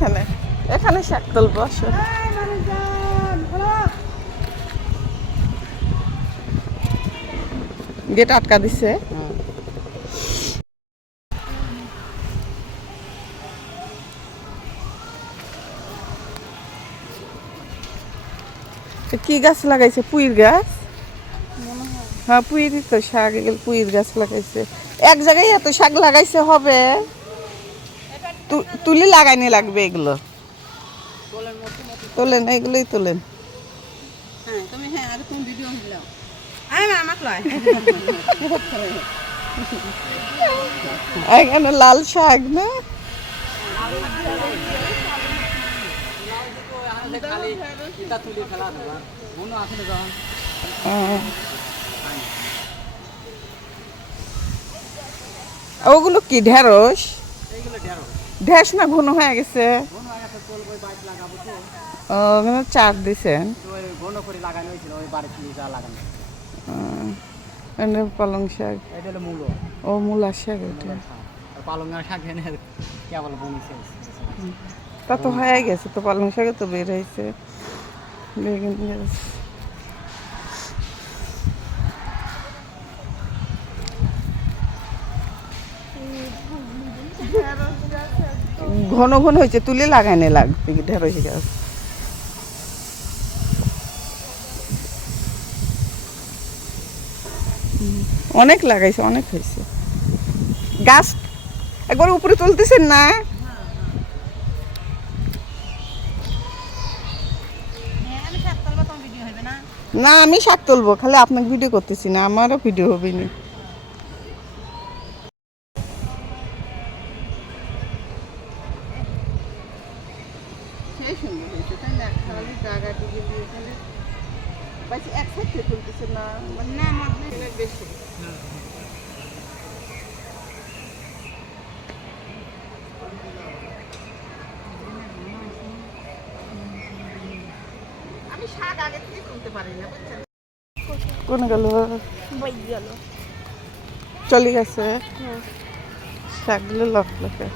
এখানে এখানে শাক তুলবো আসো গেট আটকা দিছে কি গাছ লাগাইছে পুইর গাছ হ্যাঁ পুইরই তো শাক এগুলো পুইর গাছ লাগাইছে এক জায়গায় এত শাক লাগাইছে হবে তুলি লাগাইনি লাগবে এগুলো তোলেন এগুলোই তোলেন এখানে লাল শাক না ওগুলো কি ঢেঁড়স ঢেঁড়স না ঘন হয়ে গেছে ওখানে চার দিছেন পালং শাক ও মূলা শাক ওটা তা তো হয়ে গেছে তো পালং শাকে তো বের হয়েছে বেগুন গাছ ঘন ঘন হয়েছে তুলে লাগাইনে লাগবে ঢেঁড়স গাছ অনেক লাগাইছে অনেক হয়েছে গাছ একবার উপরে তুলতেছেন না না আমি শাক তুলবো খালি আপনাকে ভিডিও করতেছি না আমারও ভিডিও হবে না এক সাইড তুলতেছে না বেশি আমি শাক আগে থেকে তুলতে পারি না বুঝছেন কোন গেল চলে গেছে শাকগুলো লকলকে